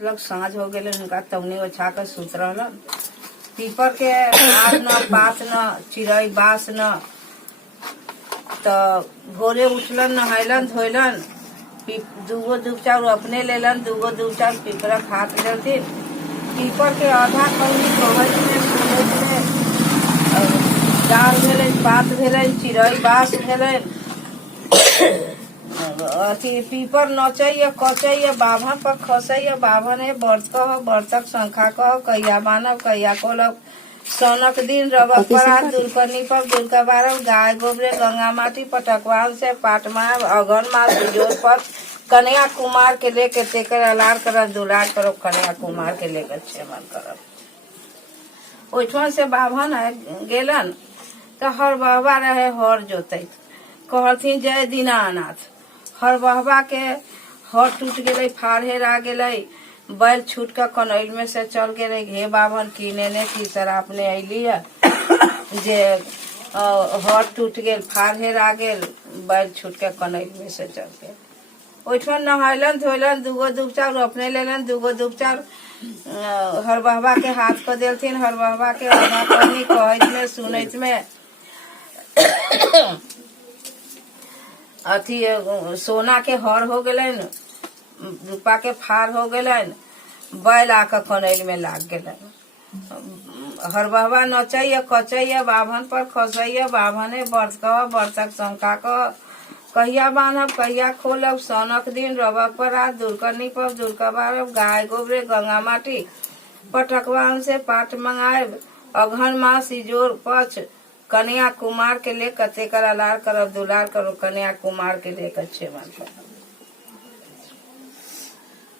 लोग साँझ हो गए उनका तवनी ओछा कर सुत रहलन। पीपर के आर न पात न चिड़ई बास न। तो भोरे उठलन नहैलन धोइलन दूगो दूब चाउर अपने लेलन दूगो दूब चाउर पीपर हाथ लेथिन। पीपर के आधा कौनी कहत में सुनत में डाल भेलन पात भेलन चिड़ई बास भेलन। अथी पीपर नचैया कचैया बाभन पर खसैया बाभन है बर्तक शंखा कह कहिया बानब कहिया कोलब सौनक दिन रबक परा दुर्कनी पर दुर्गा बारब गाय गोबरे गंगा माटी पटकवान से पाट मार अगन मार बिजोर पर कन्या कुमार के लेके तेकर अलार करब दुलार करब कन्या कुमार के लेकर छेमन करब। ओठवन से बाभन गेलन तो हर बहबा रहे हर जोतैत कहलथिन जय दीनानाथ। हर बहबा के हर टूट गए फाड़ हेरा गए बैल छूट कर कनैल में से चल गए। हे बाभन कीने ने की शराब ने अली है जे हर टूट गए फाड़ हेरा गेल बैल छूट के कनैल में से चल गए। ओठन नहैलन धोइलन दूगो दूब चाउर अपने लेलन दूगो दूब चाउर हर बहबा के हाथ को देलथिन। हर बहबा के आधा कहनी कहत में सुनत में अथी सोना के हर हो गए रूपा के फार हो गए बैल आकर कनैल में लाग गए। हर बहबा नचैया कचैया बाभन पर खसैया बाभने बर्तक शंका कह कहिया बान्हब कहिया खोलब सौनक दिन रबक पर रात दुर्कनी पर दुर्गा बारब गाय गोबरे गंगा माटी पटकवान से पाट मंगाएब अघन मास इजोर पछ कन्या कुमार के ले कते कर अलार करब दुलार करो कन्या कुमार के ले छेमन करब।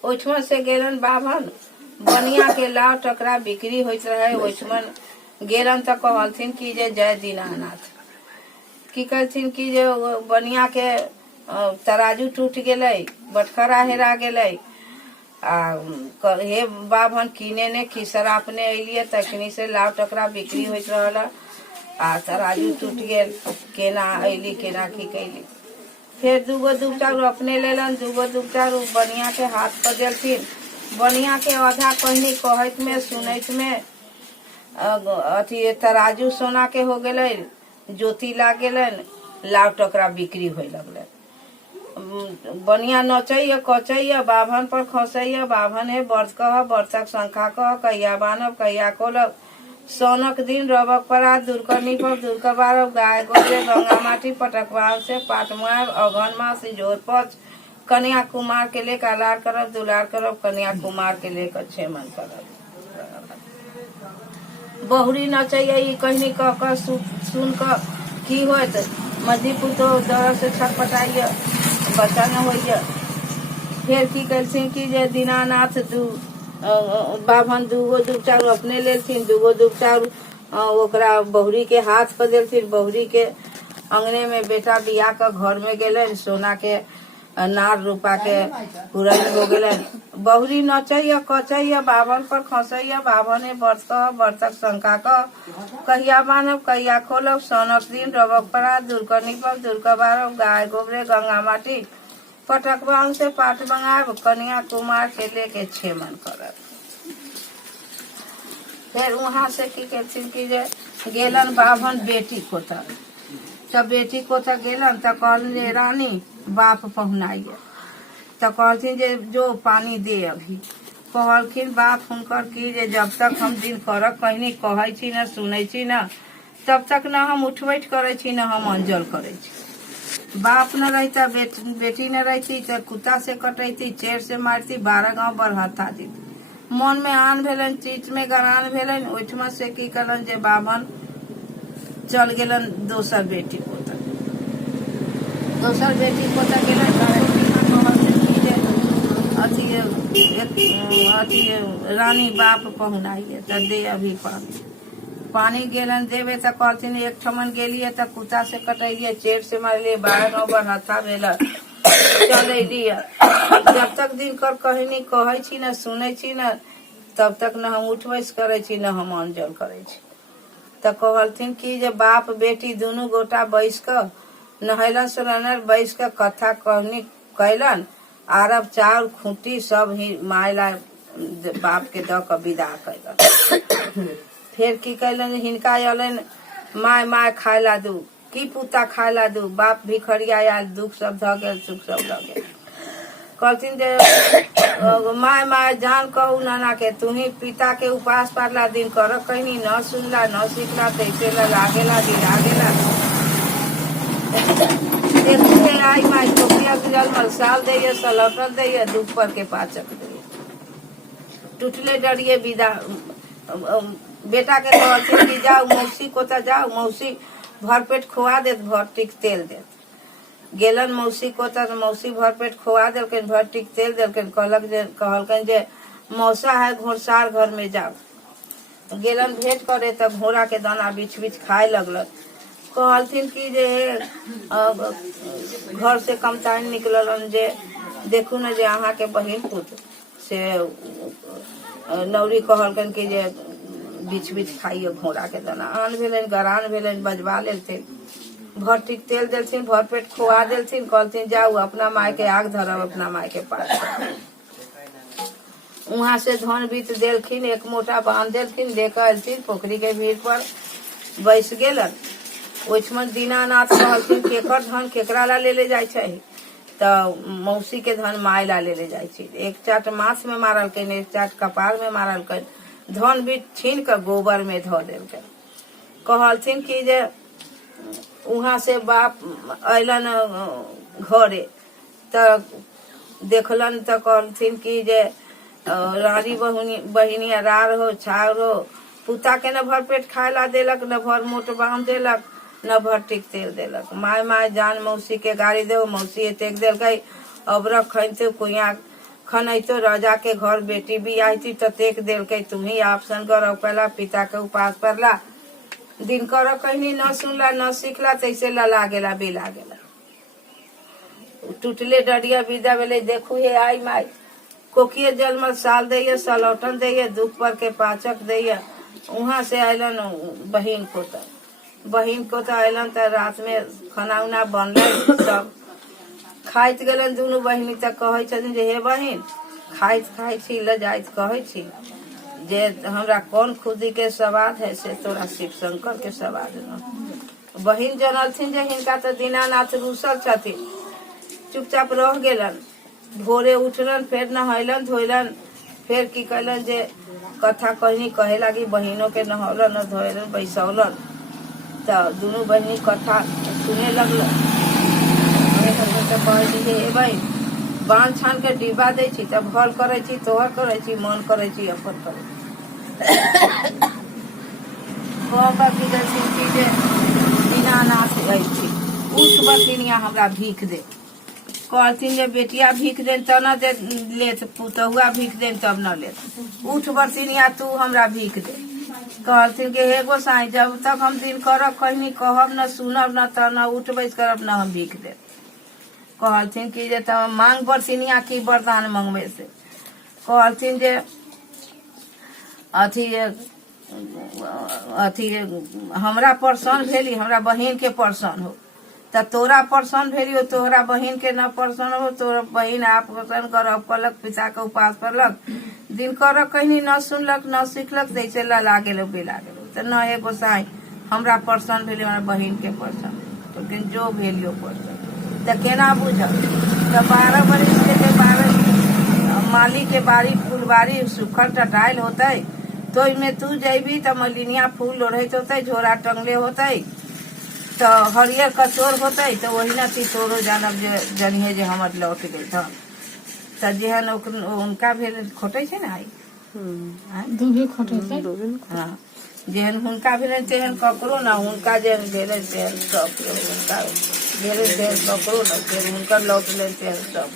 ओठमन से गेलन बाभन बनिया के लाव टकरा बिक्री होइत रहे। ओठमन गेलन तो कहलथिन की जे जय दीनानाथ। की कहथिन की जे बनिया के तराजू टूट गेले बटखरा हेरा गेले हे बाभन कीने ने खिसरा अपने अलिये तखनी से लाव टकरा बिक्री होइत रहला आ तराजू टूट गेल केना अली केना की कैली। फिर दूगो दूब चाउर अपने लेलन दूगो दूब चाउर बनिया के हाथ पर देलथिन। बनिया के आधा कहनी कहत में सुनत में अथी तराजू सोना के हो गए ज्योति लाग गलन लाव टकरा बिक्री होए लगल। बनिया नचैया कचैया बाभन पर खसैया बाभन है बर्तक शंखा कह कहिया बानब कहिया कोलब सौनक दिन रबक परा दुर्कनी पर दुर्गा बारब गाय गोबरे गंगा माटी पटकवान से पाट मार अघन मास जोर पच कन्या कुमार के लेकर अलार करब दुलार करब कन्या कुमार के लेकर छेमन करब। बहुरी नचैया ई कहनी कह कर सुन कर की होत मधीपुर तो दर से छटपटाइया बच्चा न होइया। फिर की कहलथिन की जे दीनानाथ बाभन दूगो दूब चाउर अपने लेलथिन दूगो दूब चाउर ओकरा बहुरी के हाथ पर देलथिन। बहुरी के अंगने में बेटा बिया कर घर में गेलन सोना के नार रूपा के पुरन हो गलन। बहुरी नचैया कचैया बाभन पर खसैया बाभने बर्तक शंका कह कहिया बानब कहिया खोलब सौनक दिन रबक परा दुर्कनी पर दुर्गा बारब गाय गोबरे गंगा माटी पटकवान से पाट मंगाब कन्या कुमार के लेके छेमन करब। फिर वहां से की कहथिन की जे गेलन बाभन बेटी कोता तब बेटी कोता गेलन तो कहलन रानी बाप पहुनाइए तो कहलथिन जे जो पानी दे अभी। कहलखिन बाप हुनकर की जे जब तक हम दिन करब कहनी कहै छी न सुनै छी न तब तक न हम उठ बैठ करै छी न हम अंजल करै छी। बाप न रहता बेटी न रहती तो कुत्ता से कटैती चेर से मारती 12 गांव बढ़ता जीती। मन में आन भेलन चीज में गरान भेलन। ओठमा से की कलन जे बाभन चल गेलन दोसर बेटी पोता गेलन अथी रानी बाप पहुनाइए तो दे अभी पानी गेलन देवे तो कहथिन एक ठमन गेलिए तो कुत्ता से कटैलिए चेर से मारलिए 12 गांव बढ़ता भेल चल अलिए। जब तक दिन कर कहनी कहै छी न सुनै छी न तब तक न हम उठ बैस करै छी न हम अंजल करै छी। तो कहलथिन कि जे बाप बेटी दुनू गोटा बैस कर नहैलन सुनैलन बैस कर कथा कहनी कैलन। आरब चाउर खूंटी सब ही बाप के द के विदा कैलन। फिर की कैलन, हिनका अलन माय माय खाय ला दू, की पुता खाय ला दू, बाप भिखरिया आयल, दुख सब ध गेल, सुख सब ध गेल। कहथिन जे माय माय जान कहू नाना के, तुम्ही पिता के उपास पारला दिन कर कहीं न सुनला न सीखला, तैसे लागेला दिलागेला। देखिए आई माय टोपिया जल साल दे सलौटल दे, दुख पर के पाचक दे। टूटले डरिए विदा बेटा के कहथिन कि जाओ मौसी को तो जाओ, मौसी भरपेट खुआ देत, भरटिक तेल देत। गेलन मौसी को तो मौसी भरपेट खुआ दिलकन, भरटिक तेल दिलकन। कहलकन जे मौसा है घोड़सार घर में जाओ। गेलन भेंट करे तब घोड़ा के दाना बीच बीच खाए लगल। कहलथिन कि जे घर से कमताइन निकलन जे देखू न जे अहाँ के बहिन पुत्र से नौरी कहलकन कि जे बीच बीच खाइए घोड़ा के दाना। आन भेलन गरान भेलन बजवा लेलथिन, भरटिक तेल देलथिन, भरपेट खुआ देलथिन। कहलथिन जाऊ अपना माय के आग धरब, अपना माय के पास। वहां से धन बीत देलखिन, एक मोटा बांध देलखिन, लेकर अयलथिन पोखरी के भीड़ पर बैस गेलन। ओहिठमन दीनानाथ कहलथिन केकर धन केकरा ला ले जाय छै, तो मौसी के धन माय ला ले जाय छै। एक चाट माथ में मारलकन, एक चाट कपार में मारलकन, धन बीट छीन कर गोबर में धो देलकन। कहलथिन कि जे वहां से बाप अयलन घरे त देखलन त कहलथिन कि जे रानी बहिनिया रार हो छार हो, पुता के न भरपेट खाय ला देलक, न भर मोट बांध देलक, न भरटिक तेल देलक। माय माय जान मौसी के गाड़ी दे, मौसी एतेक देलक। अब रखते कुइया खनैतो राजा के घर बेटी भी आई ततेक देलक, तुम्ही आपसन गौरव कैला, पिता के उपास करला, दिन कर कहीं न सुनला न सीखला, तैसे लला गेला बिला गेला। टूटले डरिया विदा भेले। देखू हे आई माई कोकिए जलमल साल दैया, सलौटन दैया, दुख पर के पाचक दैया। वहां से अलन बहिन को तो अलन त रात में खाना उना बनल, सब खाइत गेलन। दुनू बहिनी तक कहे छथिन जे हे बहिन खाई छी ल जाइत कहे छी जे हमरा कौन खुदी के सवाद है से तोरा शिव शंकर के सवाद न। बहिन जनलथिन जे हिनका तो दीनानाथ रूसल छथिन, चुपचाप रह गेलन। भोरे उठलन, फिर नहैलन धोइलन, फिर की कैलन जे कथा कहनी कहे लागी, बहिनों के नहौलन धोइलन बैसौलन। तो दुनू बहिनी कथा सुने लगलन। कहे हे बहिन बांध छान के डिब्बा दे छी, तब भल करे छी तोहर करे छी, मन करे छी अपन करे। दीनानाथ उस बतिनिया हमरा भीख दे। कहथिन जे बेटिया भीख दे तब न दे लेत, पुतहुआ भीख दे तब न लेत। उठ बतिनिया तू हमरा भीख दे। कहथिन कि हे गोसाई जब तक हम दिन करब कहीं कहब न सुनब न त न उठ बैस करब न हम भीख दे। कहथिन कि जे तब मांग बरसिनिया की वरदान मंगवे से। कहथिन जे अथी हमरा प्रसन्न भेली, हमरा बहिन के प्रसन्न हो, त तोरा प्रसन्न भेली हो, तोहरा बहिन के न प्रसन्न हो। तोरा बहिन आप प्रसन्न करब कलक, पिता के उपास करलक, दिन कर कहीं न सुनलक न सीखलक, जैसे लला गेलो बिला गेलो। त न हे गोसाई हमरा प्रसन्न भेली, हमरा बहिन के प्रसन्न भेली, लेकिन जो भेलियो प्रसन्न त केना बुझब। त 12 बरिस के 12 माली के बारी फूलबारी सुखल टटाइल होते, तो में तू जैबी त मलिनिया फूल लोढ़त होते, झोरा टंगले होते, तो हरियर कचोर होते, तो वही न ती तोरो जानब जनिए जे हमर लौट गई त जेहन उनका भेल खोटे छे ना दूभी खोटे हाँ, जेहन हुनका भेल तेहन ककरो ना, हुनका जेहन भेल तेहन सब हुनका भेल तेहन ककरो ना, हुनकर लौट ले तेहन सब।